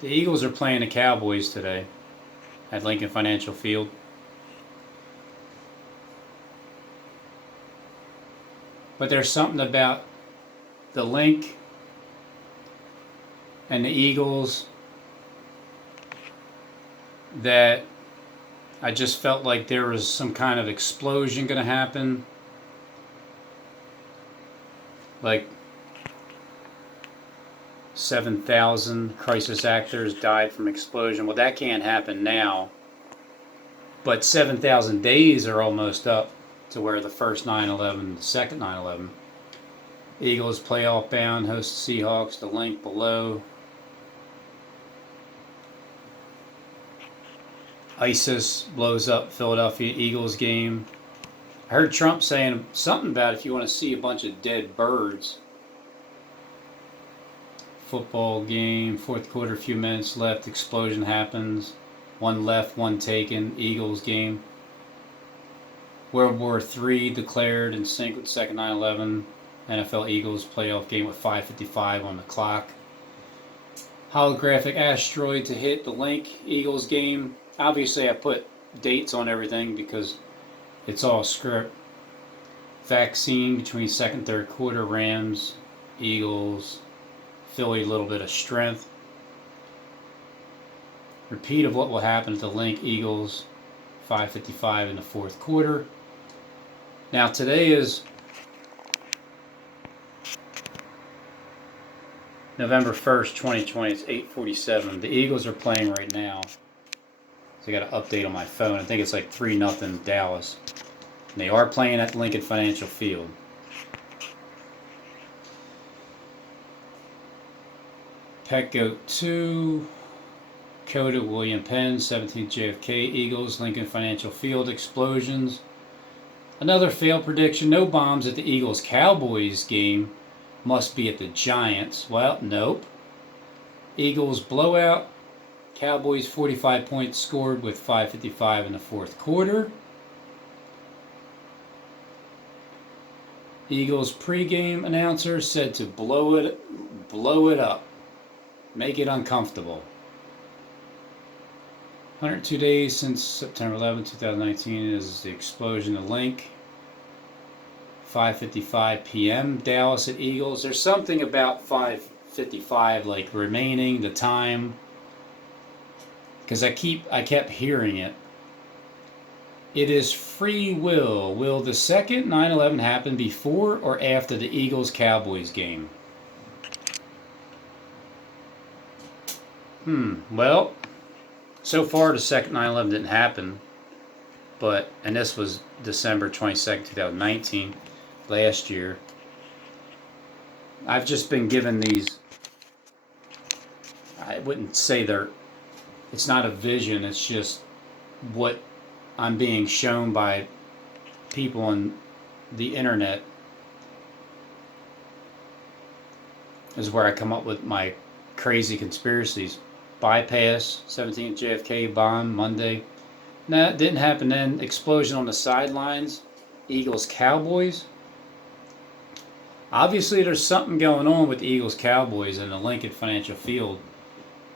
The Eagles are playing the Cowboys today at Lincoln Financial Field. But there's something about the Link and the Eagles that I just felt like there was some kind of explosion going to happen. Like 7,000 crisis actors died from explosion. Well, that can't happen now. But 7,000 days are almost up to where the first 9/11, the second 9/11. Eagles playoff bound, host the Seahawks, the link below. ISIS blows up Philadelphia Eagles game. I heard Trump saying something about if you want to see a bunch of dead birds. Football game, fourth quarter, few minutes left, explosion happens. One left, one taken, Eagles game. World War III declared in sync with the second 9/11. NFL Eagles playoff game with 5:55 on the clock. Holographic asteroid to hit the link, Eagles game. Obviously I put dates on everything because it's all script. Vaccine between second, third quarter, Rams, Eagles, Philly, a little bit of strength. Repeat of what will happen at the link, Eagles, 5:55 in the fourth quarter. Now today is November 1st, 2020. It's 8:47. The Eagles are playing right now. So I got an update on my phone. I think it's like 3-0 Dallas. And they are playing at Lincoln Financial Field. Petco 2, Coda William Penn, 17th JFK, Eagles, Lincoln Financial Field, explosions. Another failed prediction, no bombs at the Eagles-Cowboys game. Must be at the Giants. Well, nope. Eagles blowout. Cowboys 45 points scored with 5:55 in the fourth quarter. Eagles pregame announcer said to blow it up. Make it uncomfortable. 102 days since September 11, 2019 is the explosion of Link. 5:55 p.m. Dallas at Eagles. There's something about 5:55 like remaining the time because I kept hearing it. It is free will. Will the second 9/11 happen before or after the Eagles-Cowboys game? Well, so far the second 9/11 didn't happen, and this was December 22nd, 2019, last year. I've just been given these, I wouldn't say it's not a vision, it's just what I'm being shown by people on the internet is where I come up with my crazy conspiracies. Bypass, 17th JFK bomb, Monday. Nah, it didn't happen then. Explosion on the sidelines. Eagles-Cowboys. Obviously there's something going on with the Eagles-Cowboys in the Lincoln Financial Field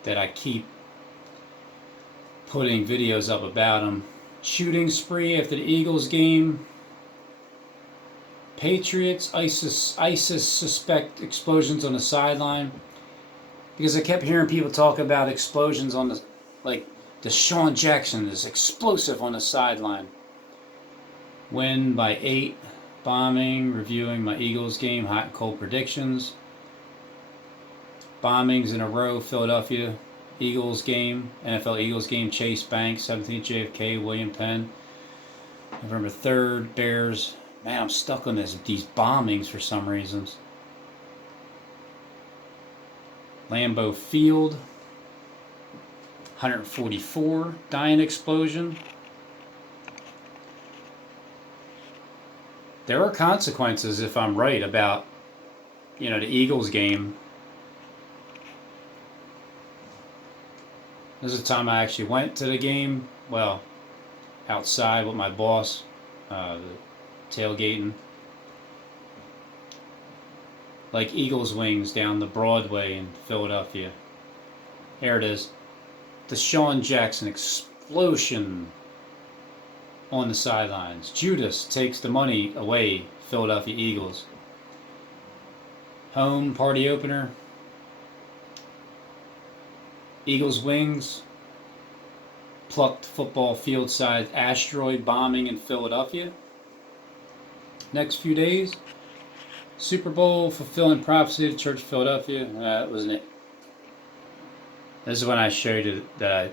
that I keep putting videos up about them. Shooting spree after the Eagles game. Patriots, ISIS suspect explosions on the sideline. Because I kept hearing people talk about explosions on like Deshaun Jackson is explosive on the sideline. Win by 8. Bombing, reviewing my Eagles game, hot and cold predictions. Bombings in a row, Philadelphia Eagles game, NFL Eagles game, Chase Bank, 17th JFK, William Penn. November 3rd, Bears. Man, I'm stuck on these bombings for some reasons. Lambeau Field, 144 dying explosion. There are consequences if I'm right about, the Eagles game. This is the time I actually went to the game. Well, outside with my boss, tailgating. Like Eagles wings down the Broadway in Philadelphia. There it is. Deshaun Jackson explosion on the sidelines. Judas takes the money away. Philadelphia Eagles. Home party opener. Eagles wings. Plucked football field-sized asteroid bombing in Philadelphia. Next few days. Super Bowl fulfilling prophecy of the Church of Philadelphia. That wasn't it. This is when I showed you that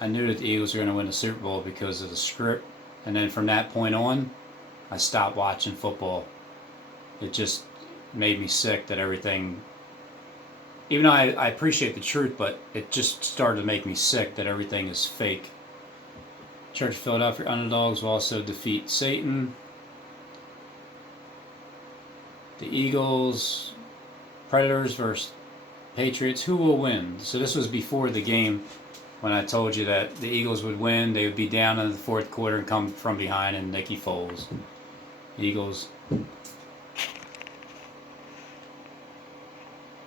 I knew that the Eagles were going to win the Super Bowl because of the script. And then from that point on, I stopped watching football. It just made me sick that everything, even though I appreciate the truth, but it just started to make me sick that everything is fake. Church of Philadelphia underdogs will also defeat Satan. The Eagles, Predators versus Patriots. Who will win? So this was before the game when I told you that the Eagles would win. They would be down in the fourth quarter and come from behind, and Nicky Foles. Eagles.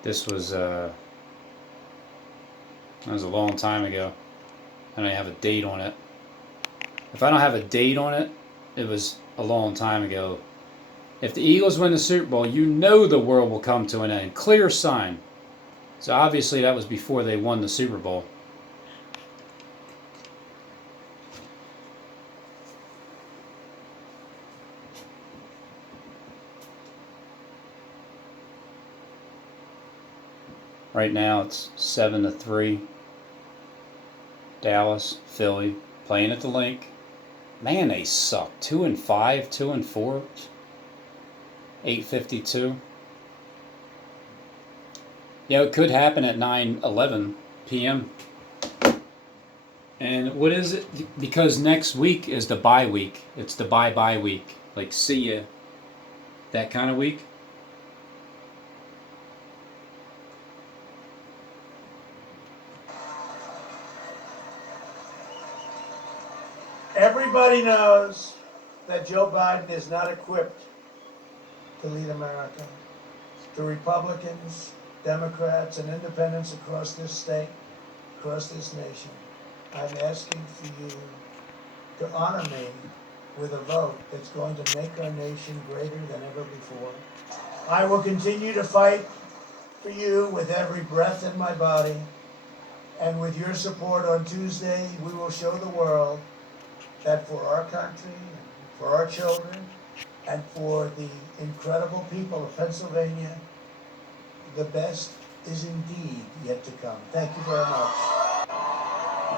This was that was a long time ago. I don't have a date on it. If I don't have a date on it, it was a long time ago. If the Eagles win the Super Bowl, you know the world will come to an end. Clear sign. So obviously that was before they won the Super Bowl. Right now it's 7-3. Dallas, Philly, playing at the Link. Man, they suck. 2-5, 2-4. 8:52. Yeah, it could happen at 9:11 p.m. And what is it? Because next week is the bye week. It's the bye week. Like, see ya. That kind of week. Everybody knows that Joe Biden is not equipped to lead America. To Republicans, Democrats, and independents across this state, across this nation, I'm asking for you to honor me with a vote that's going to make our nation greater than ever before. I will continue to fight for you with every breath in my body, and with your support on Tuesday, we will show the world that for our country, for our children, and for the incredible people of Pennsylvania, the best is indeed yet to come. Thank you very much.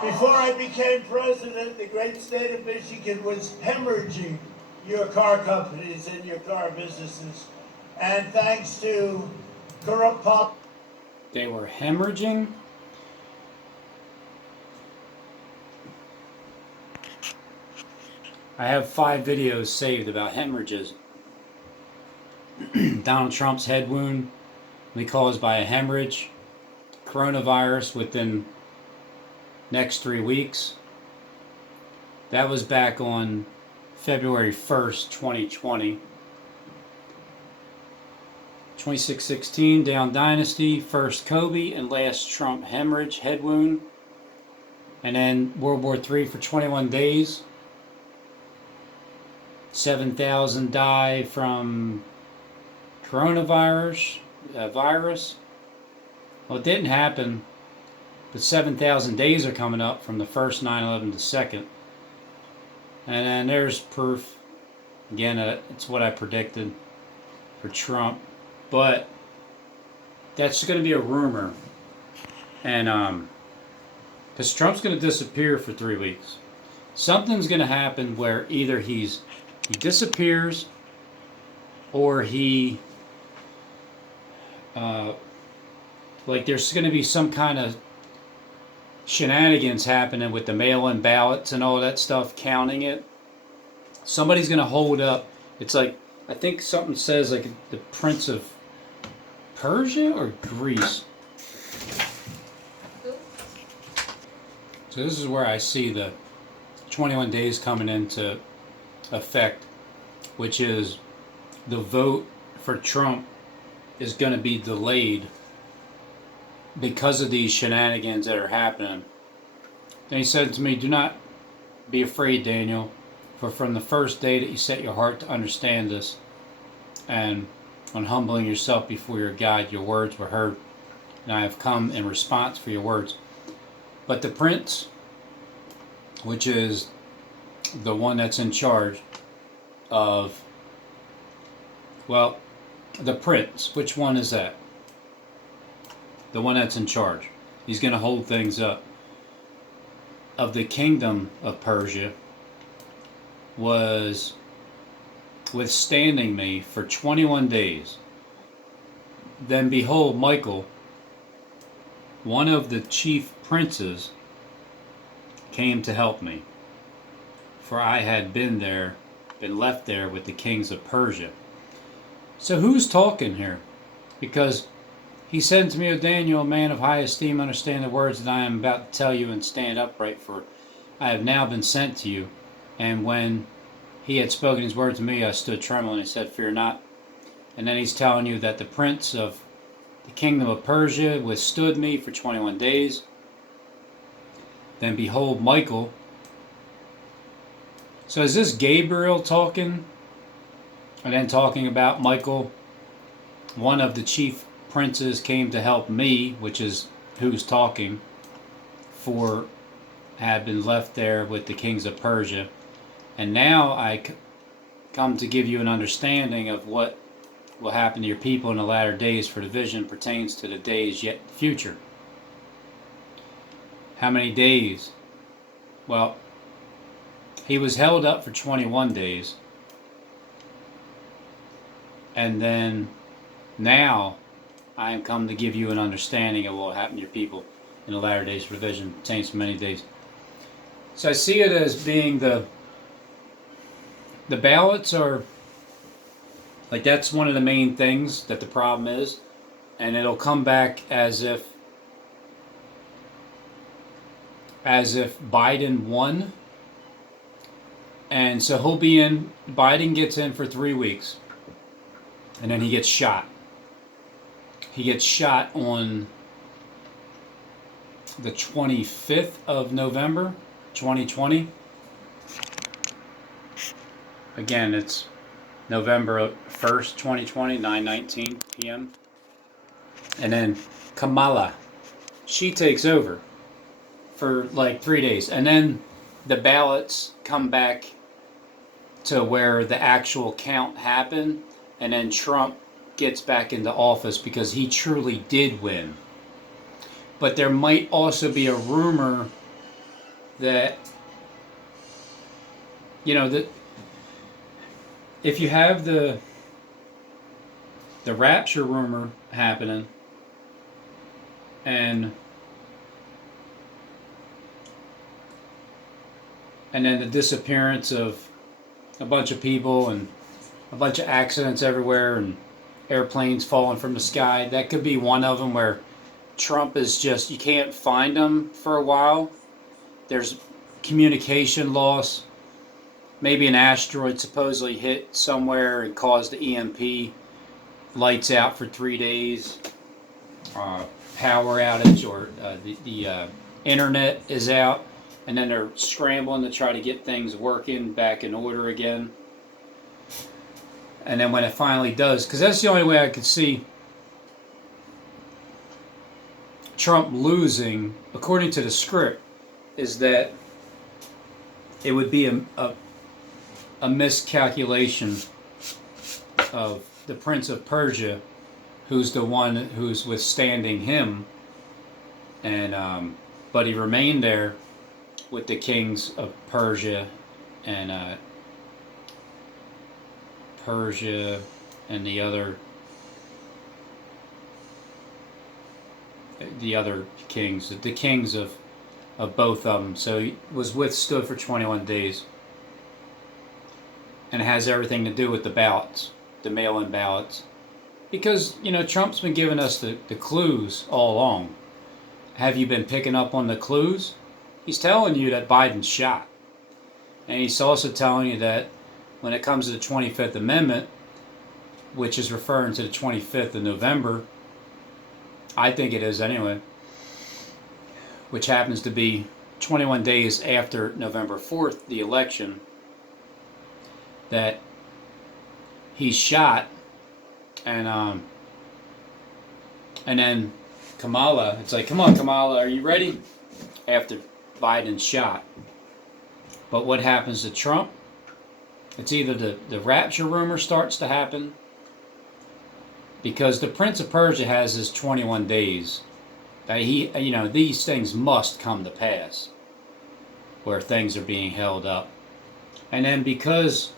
Before I became president, the great state of Michigan was hemorrhaging your car companies and your car businesses. And thanks to corrupt politics. They were hemorrhaging? I have 5 videos saved about hemorrhages. Donald Trump's head wound caused by a hemorrhage. Coronavirus within next 3 weeks. That was back on February 1st, 2020. 2616, Down Dynasty, first Kobe and last Trump hemorrhage, head wound. And then World War III for 21 days. 7,000 die from coronavirus. Virus. Well, it didn't happen, but 7,000 days are coming up from the first 9/11 to second. And then there's proof. Again, it's what I predicted for Trump. But that's going to be a rumor. And because Trump's going to disappear for 3 weeks. Something's going to happen where either he disappears or he like there's going to be some kind of shenanigans happening with the mail-in ballots and all that stuff, counting it. Somebody's going to hold up. It's like, I think something says like the Prince of Persia or Greece. So this is where I see the 21 days coming into effect, which is the vote for Trump is going to be delayed because of these shenanigans that are happening. Then he said to me, "Do not be afraid, Daniel, for from the first day that you set your heart to understand this, and on humbling yourself before your God, your words were heard, and I have come in response for your words. But the prince, which is the one that's in charge of, well, the prince, which one is that? The one that's in charge. He's going to hold things up. Of the kingdom of Persia was withstanding me for 21 days. Then behold, Michael, one of the chief princes, came to help me, for I had been left there with the kings of Persia." So who's talking here? Because he said to me, "O Daniel, a man of high esteem, understand the words that I am about to tell you, and stand upright, for I have now been sent to you." And when he had spoken his words to me, I stood trembling and said, "Fear not." And then he's telling you that the prince of the kingdom of Persia withstood me for 21 days. Then behold, Michael. So is this Gabriel talking? And then talking about Michael, one of the chief princes, came to help me, which is who's talking, for I had been left there with the kings of Persia. And now I come to give you an understanding of what will happen to your people in the latter days, for the vision pertains to the days yet future. How many days? Well, he was held up for 21 days. And then now I am come to give you an understanding of what will happen to your people in the latter days, for the vision pertains to many days. So I see it as being the ballots are, like, that's one of the main things that the problem is, and it'll come back as if Biden won, and so Biden gets in for 3 weeks, and then he gets shot. He gets shot on the 25th of November, 2020. Again, it's November 1st, 2020, 9:19 p.m. And then Kamala, she takes over for like 3 days. And then the ballots come back to where the actual count happened. And then Trump gets back into office because he truly did win. But there might also be a rumor that, that if you have the rapture rumor happening, and then the disappearance of a bunch of people and a bunch of accidents everywhere and airplanes falling from the sky, that could be one of them, where Trump is just, you can't find him for a while. There's communication loss. Maybe an asteroid supposedly hit somewhere and caused the EMP lights out for 3 days. Power outage, or the internet is out, and then they're scrambling to try to get things working back in order again. And then when it finally does, because that's the only way I could see Trump losing, according to the script, is that it would be a miscalculation of the Prince of Persia, who's the one who's withstanding him, and but he remained there with the kings of Persia and the other kings, the kings of both of them. So he was withstood for 21 days. And it has everything to do with the ballots, the mail-in ballots. Because, Trump's been giving us the clues all along. Have you been picking up on the clues? He's telling you that Biden's shot. And he's also telling you that when it comes to the 25th Amendment, which is referring to the 25th of November, I think it is anyway, which happens to be 21 days after November 4th, the election, that he's shot, and then Kamala, it's like, come on, Kamala, are you ready? After Biden's shot. But what happens to Trump? It's either the rapture rumor starts to happen, because the Prince of Persia has his 21 days. That these things must come to pass, where things are being held up. And then because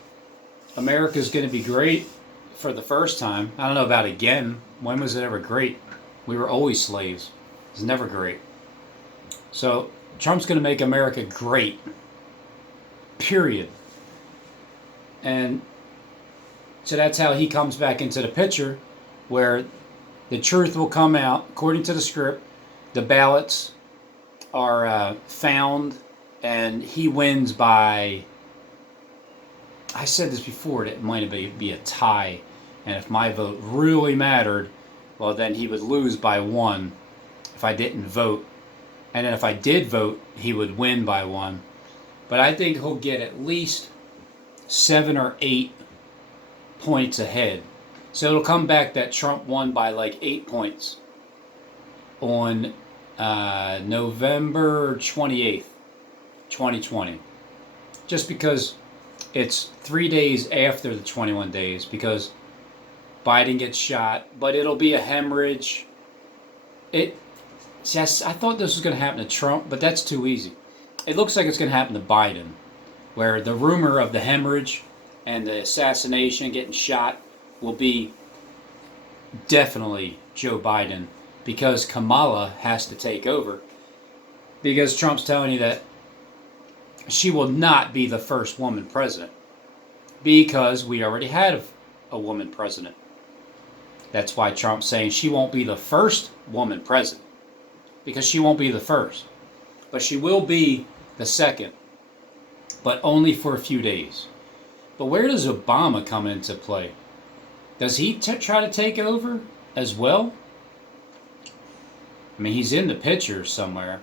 America's going to be great for the first time, I don't know about again. When was it ever great? We were always slaves. It was never great. So Trump's going to make America great. Period. And so that's how he comes back into the picture, where the truth will come out according to the script. The ballots are found, and he wins by, I said this before, that it might be a tie, and if my vote really mattered, well, then he would lose by 1 if I didn't vote, and then if I did vote, he would win by 1. But I think he'll get at least 7 or 8 points ahead. So it'll come back that Trump won by like 8 points on November 28th, 2020. Just because it's 3 days after the 21 days, because Biden gets shot, but it'll be a hemorrhage. I thought this was going to happen to Trump, but that's too easy. It looks like it's going to happen to Biden, where the rumor of the hemorrhage and the assassination, getting shot, will be definitely Joe Biden, because Kamala has to take over. Because Trump's telling you that she will not be the first woman president, because we already had a woman president. That's why Trump's saying she won't be the first woman president, because she won't be the first. But she will be the second, but only for a few days. But where does Obama come into play? Does he try to take over as well? I mean, he's in the picture somewhere.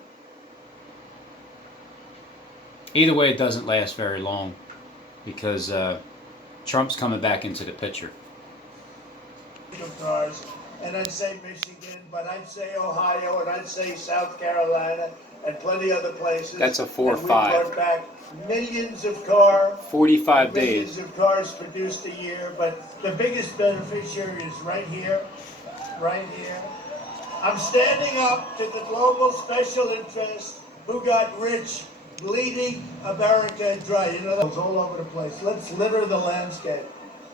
Either way, it doesn't last very long, because Trump's coming back into the picture. Cars, and I'd say Michigan, but I'd say Ohio, and I'd say South Carolina, and plenty other places. That's a 4 or and 5. We brought back millions of cars. 45 millions days. Of cars produced a year, but the biggest beneficiary is right here, right here. I'm standing up to the global special interest who got rich, bleeding America dry. You know, that's all over the place. Let's litter the landscape.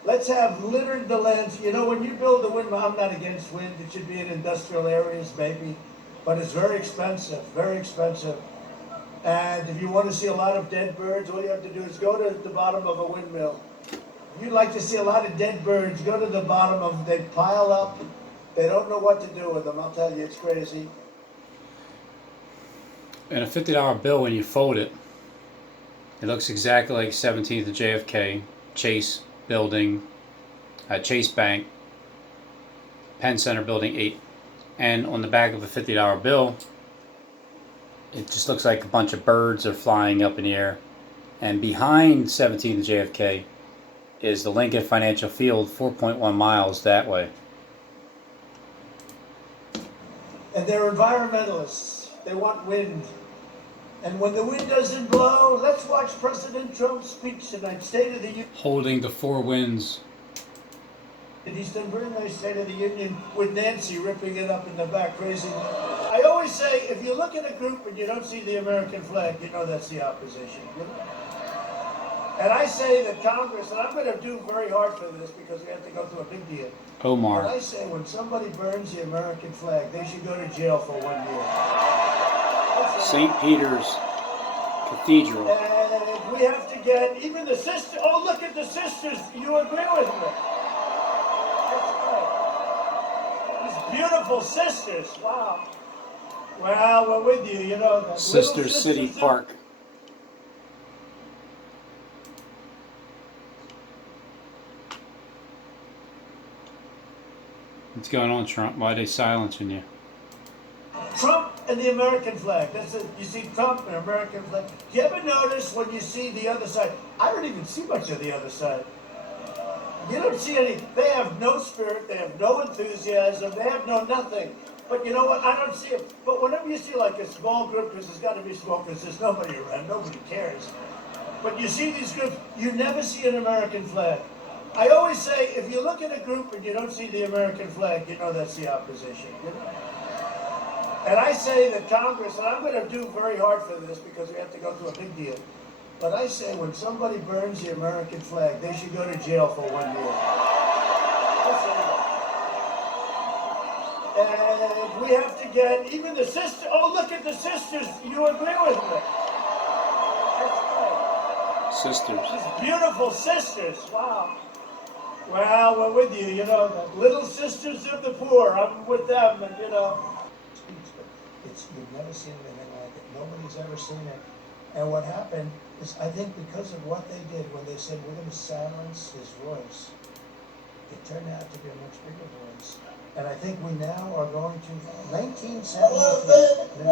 Let's have littered the landscape. You know, when you build a windmill, I'm not against wind. It should be in industrial areas, maybe. But it's very expensive, very expensive. And if you want to see a lot of dead birds, all you have to do is go to the bottom of a windmill. If you'd like to see a lot of dead birds, go to the bottom of them. They pile up. They don't know what to do with them. I'll tell you, it's crazy. And a $50 bill, when you fold it, it looks exactly like 17th of JFK, Chase Building, Chase Bank, Penn Center Building 8. And on the back of a $50 bill, it just looks like a bunch of birds are flying up in the air. And behind 17th of JFK is the Lincoln Financial Field, 4.1 miles that way. And they're environmentalists. They want wind. And when the wind doesn't blow, let's watch President Trump's speech tonight, State of the Union. Holding the 4 winds. And he's done a very nice State of the Union with Nancy ripping it up in the back, crazy. I always say, if you look at a group and you don't see the American flag, you know that's the opposition. You know? And I say that Congress, and I'm going to do very hard for this because we have to go through a big deal. Omar. But I say when somebody burns the American flag, they should go to jail for 1 year. St. Peter's Cathedral. And we have to get even the sisters. Oh, look at the sisters. You agree with me? That's right. These beautiful sisters. Wow. Well, we're with you. You know that. Sister City Park. What's going on, Trump? Why are they silencing you? Trump and the American flag. That's it. You see Trump and American flag. Do you ever notice when you see the other side? I don't even see much of the other side. You don't see any. They have no spirit. They have no enthusiasm. They have no nothing. But you know what? I don't see it. But whenever you see like a small group, because there's got to be small, because there's nobody around, nobody cares. But you see these groups, you never see an American flag. I always say, if you look at a group and you don't see the American flag, you know that's the opposition. You know? And I say that Congress, and I'm going to do very hard for this because we have to go through a big deal. But I say when somebody burns the American flag, they should go to jail for 1 year. I say that. And we have to get even the sisters. Oh, look at the sisters. You agree with me? That's right. Sisters. These beautiful sisters. Wow. Well, we're with you. You know, the little sisters of the poor. I'm with them, and you know. You've never seen anything like it. Nobody's ever seen it. And what happened is, I think because of what they did when they said we're going to silence his voice, it turned out to be a much bigger voice. And I think we now are going to 1972,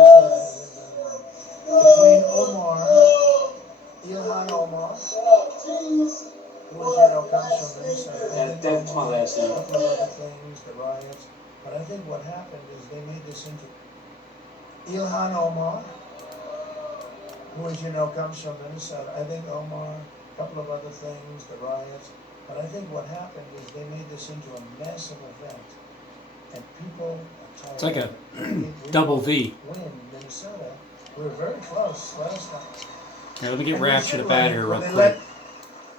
between Ilhan Omar, who comes from Minnesota. That's my last name. A couple of other things, the riots. But I think what happened is they made this into Ilhan Omar, who, as you know, comes from Minnesota. I think Omar, a couple of other things, the riots. But I think what happened is they made this into a massive event. And people are tired. It's like a we double V. win Minnesota. We were very close last time. Here, let me get And we raptured should about win. here real When they quick. let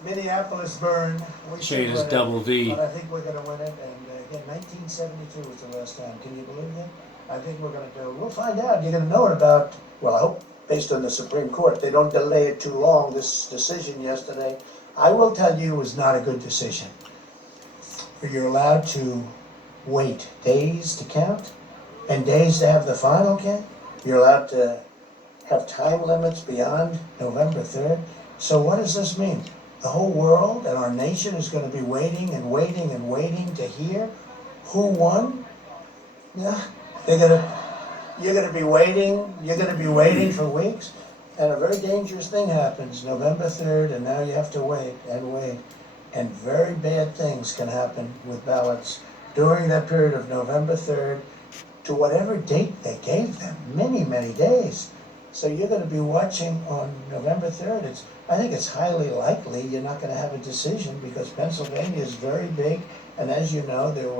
Minneapolis burn, we Show should you this win it. double V. But I think we're going to win it. And again, 1972 was the last time. Can you believe that? I think we're going to do it. We'll find out. You're going to know it about, well, I hope based on the Supreme Court. They don't delay it too long. This decision yesterday, I will tell you, was not a good decision. You're allowed to wait days to count and days to have the final count. You're allowed to have time limits beyond November 3rd. So what does this mean? The whole world and our nation is going to be waiting and waiting and waiting to hear who won? Yeah. You're gonna be waiting for weeks, and a very dangerous thing happens November 3rd, and now you have to wait and wait, and very bad things can happen with ballots during that period of November 3rd to whatever date they gave them, many, many days. So you're gonna be watching on November 3rd. I think it's highly likely you're not gonna have a decision because Pennsylvania is very big, and as you know, there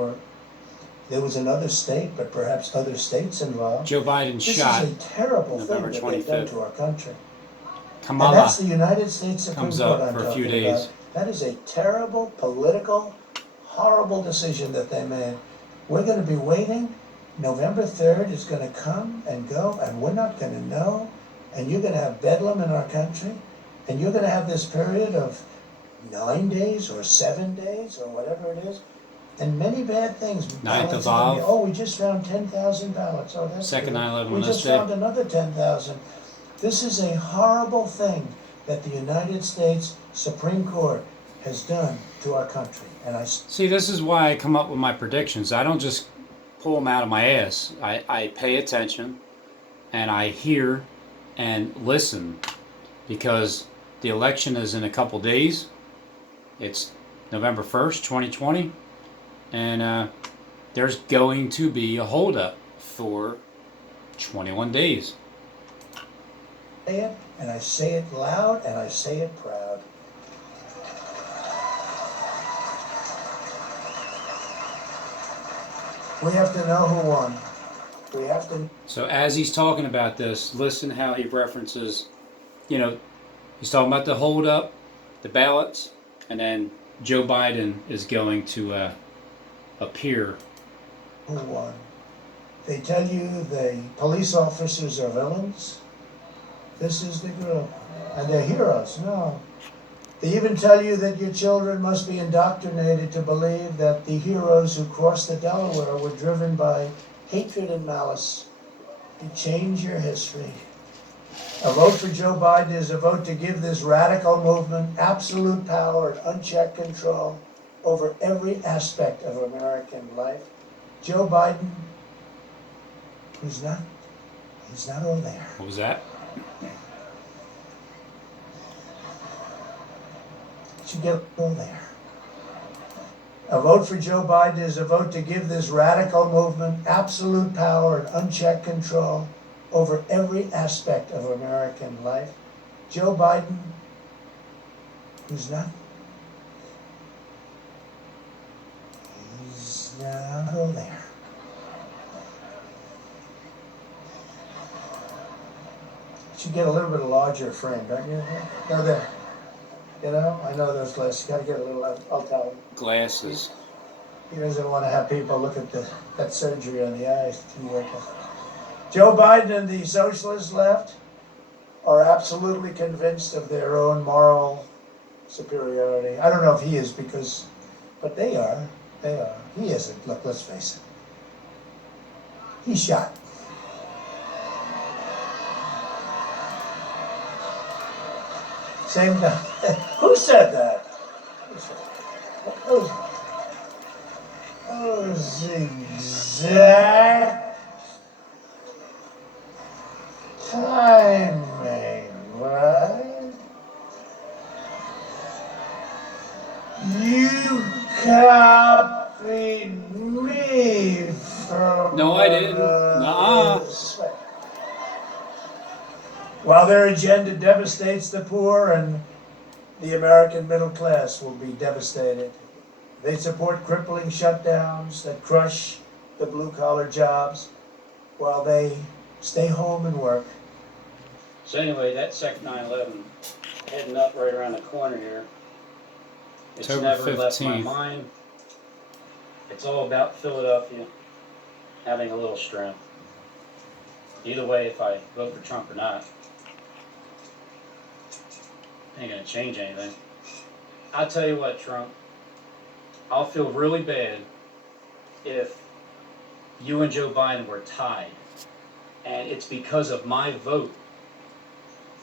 was another state, but perhaps other states involved. Joe Biden This shot is a terrible November thing that they've done 25th. to our country. And Kamala. that's the United States Supreme comes Court up I'm for a few talking days. about. That is a terrible, political, horrible decision that they made. We're going to be waiting. November 3rd is going to come and go, and we're not going to know. And you're going to have bedlam in our country. And you're going to have this period of 9 days or 7 days or whatever it is. And many bad things. Ninth Ballots of are gonna be, Av. Oh, we just found 10,000 ballots. Oh, that's Second good. 9/11 We on this just day. found another 10,000. This is a horrible thing that the United States Supreme Court has done to our country. And See, this is why I come up with my predictions. I don't just pull them out of my ass. I pay attention and I hear and listen because the election is in a couple days. It's November 1st, 2020. And there's going to be a holdup for 21 days. say it, and I say it loud, and I say it proud. We have to know who won. We have to. So as he's talking about this, listen how he references, he's talking about the holdup, the ballots, and then Joe Biden is going to appear. Who won? They tell you the police officers are villains. This is the group. And they're heroes. No. They even tell you that your children must be indoctrinated to believe that the heroes who crossed the Delaware were driven by hatred and malice. You change your history. A vote for Joe Biden is a vote to give this radical movement absolute power and unchecked control over every aspect of American life. Joe Biden He's not all there. What was that? Should get all there. A vote for Joe Biden is a vote to give this radical movement absolute power and unchecked control over every aspect of American life. Joe Biden, he's not all there. Should get a little bit larger frame, don't you? No, there. You know, I know those glasses. You gotta get a little. I'll tell him. Glasses. He doesn't want to have people look at that surgery on the eyes. Joe Biden and the socialist left are absolutely convinced of their own moral superiority. I don't know if he is but they are. They are. He isn't. Look, let's face it. He's shot. Same guy. Who said that? Who's exact timing, right? You copied me from. No, I didn't. Nuh-uh. While their agenda devastates the poor and the American middle class will be devastated. They support crippling shutdowns that crush the blue-collar jobs while they stay home and work. So anyway, that second 9/11 heading up right around the corner here. It's October never left my 15th. mind. It's all about Philadelphia having a little strength. Either way, if I vote for Trump or not, ain't gonna change anything. I'll tell you what, Trump, I'll feel really bad if you and Joe Biden were tied, and it's because of my vote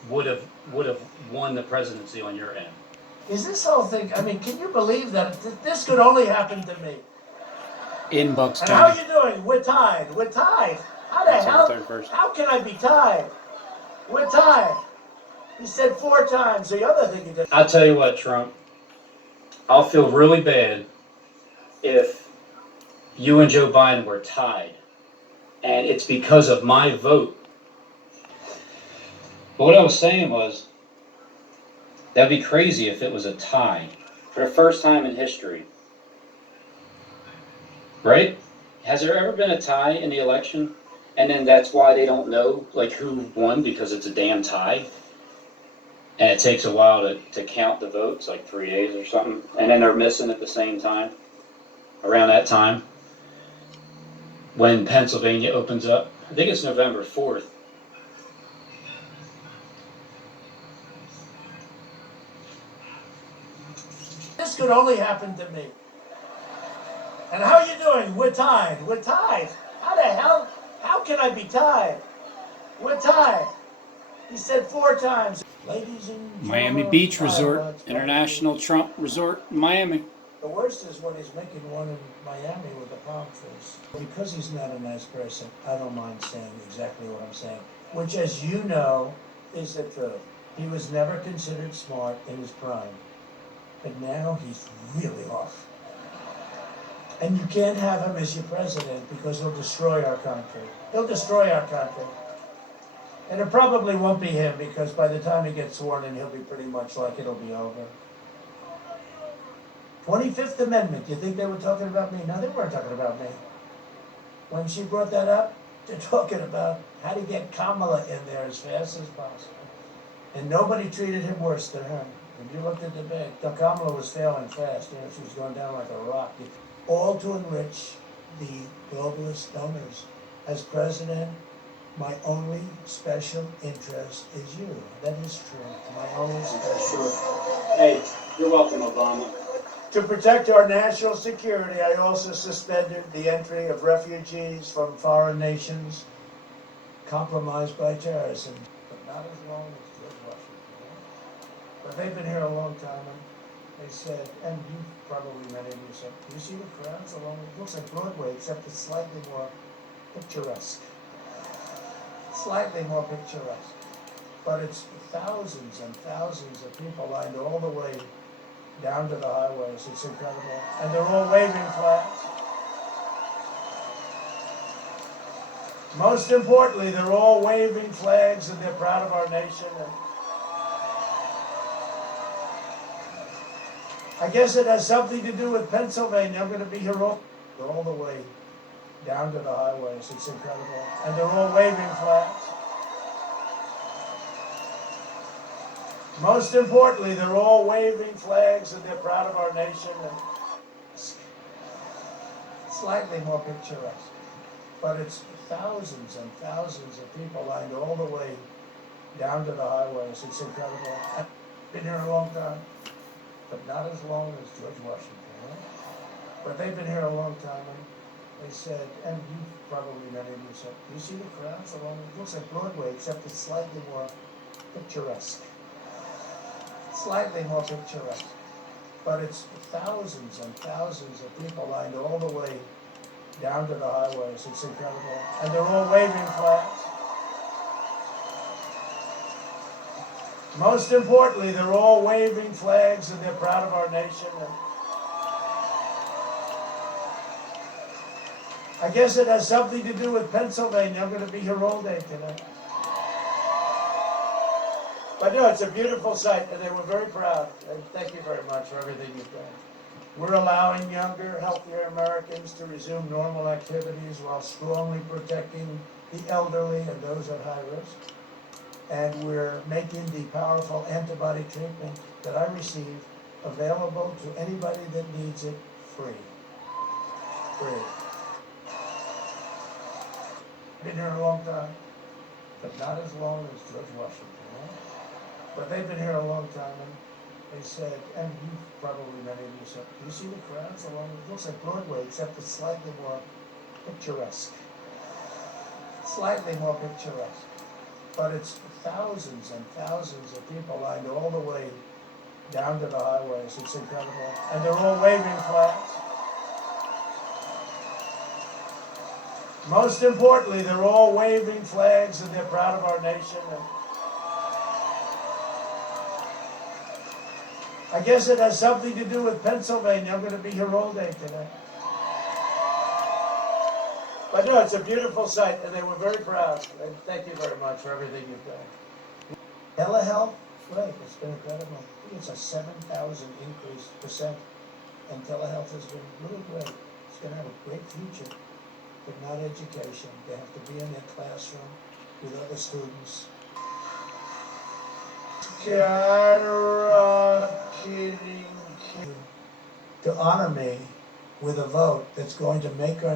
would have won the presidency on your end. Is this whole thing, I mean, can you believe that this could only happen to me? In Bucks And how County. are you doing? We're tied. We're tied. How the October hell? 31st. How can I be tied? We're tied. He said 4 times. The other thing he did. I'll tell you what, Trump, I'll feel really bad if you and Joe Biden were tied, and it's because of my vote. But what I was saying was, that'd be crazy if it was a tie for the first time in history. Right? Has there ever been a tie in the election? And then that's why they don't know like who won, because it's a damn tie. And it takes a while to count the votes, like 3 days or something. And then they're missing at the same time, around that time, when Pennsylvania opens up. I think it's November 4th. This could only happen to me. And how are you doing? We're tied. We're tied. How the hell? How can I be tied? We're tied. He said 4 times. Ladies and gentlemen, Miami Beach Resort, Iowa, International Trump Resort, Miami. The worst is when he's making one in Miami with the palm trees. Because he's not a nice person, I don't mind saying exactly what I'm saying. Which, as you know, is the truth. He was never considered smart in his prime. But now he's really off. And you can't have him as your president because he'll destroy our country. He'll destroy our country. And it probably won't be him because by the time he gets sworn in, he'll be pretty much like it'll be over. 25th Amendment, you think they were talking about me? No, they weren't talking about me. When she brought that up, they're talking about how to get Kamala in there as fast as possible. And nobody treated him worse than her. If you looked at the debate, Kamala was failing fast. You know, she was going down like a rock. All to enrich the globalist donors. As president, my only special interest is you. That is true. My only special. Hey, you're welcome, Obama. To protect our national security, I also suspended the entry of refugees from foreign nations compromised by terrorism. But not as long as George Washington. But they've been here a long time, and they said, and you probably many of you said, do you see the crowds along? It looks like Broadway, except it's slightly more picturesque. slightly more picturesque. But it's thousands and thousands of people lined all the way down to the highways. It's incredible. And they're all waving flags. Most importantly, they're all waving flags and they're proud of our nation. And I guess it has something to do with Pennsylvania. I'm going to be here all the way down to the highways. It's incredible. And they're all waving flags. Most importantly, they're all waving flags and they're proud of our nation. And slightly more picturesque. But it's thousands and thousands of people lined all the way down to the highways. It's incredible. I've been here a long time, but not as long as George Washington. Right? But they've been here a long time, and they said, and you probably many of you said, do you see the crowds along? It looks like Broadway, except it's slightly more picturesque. Slightly more picturesque. But it's thousands and thousands of people lined all the way down to the highways. It's incredible. And they're all waving flags. Most importantly, they're all waving flags and they're proud of our nation. And I guess it has something to do with Pennsylvania. I'm going to be here all day today. But no, it's a beautiful sight, and they were very proud. And thank you very much for everything you've done. We're allowing younger, healthier Americans to resume normal activities while strongly protecting the elderly and those at high risk. And we're making the powerful antibody treatment that I receive available to anybody that needs it free. Free. Been here a long time, but not as long as George Washington. Right? But they've been here a long time, and they said, and you probably many of you said, do you see the crowds along? It looks like Broadway, except it's slightly more picturesque. Slightly more picturesque. But it's thousands and thousands of people lined all the way down to the highways. It's incredible. And they're all waving flags. Most importantly, they're all waving flags and they're proud of our nation. And I guess it has something to do with Pennsylvania. I'm going to be here all day today. But no, it's a beautiful sight, and they were very proud. And thank you very much for everything you've done. Telehealth, right, it's been incredible. I think it's a 7,000 percent, and telehealth has been really great. It's going to have a great future, but not education. They have to be in their classroom with other students. To honor me with a vote that's going to make our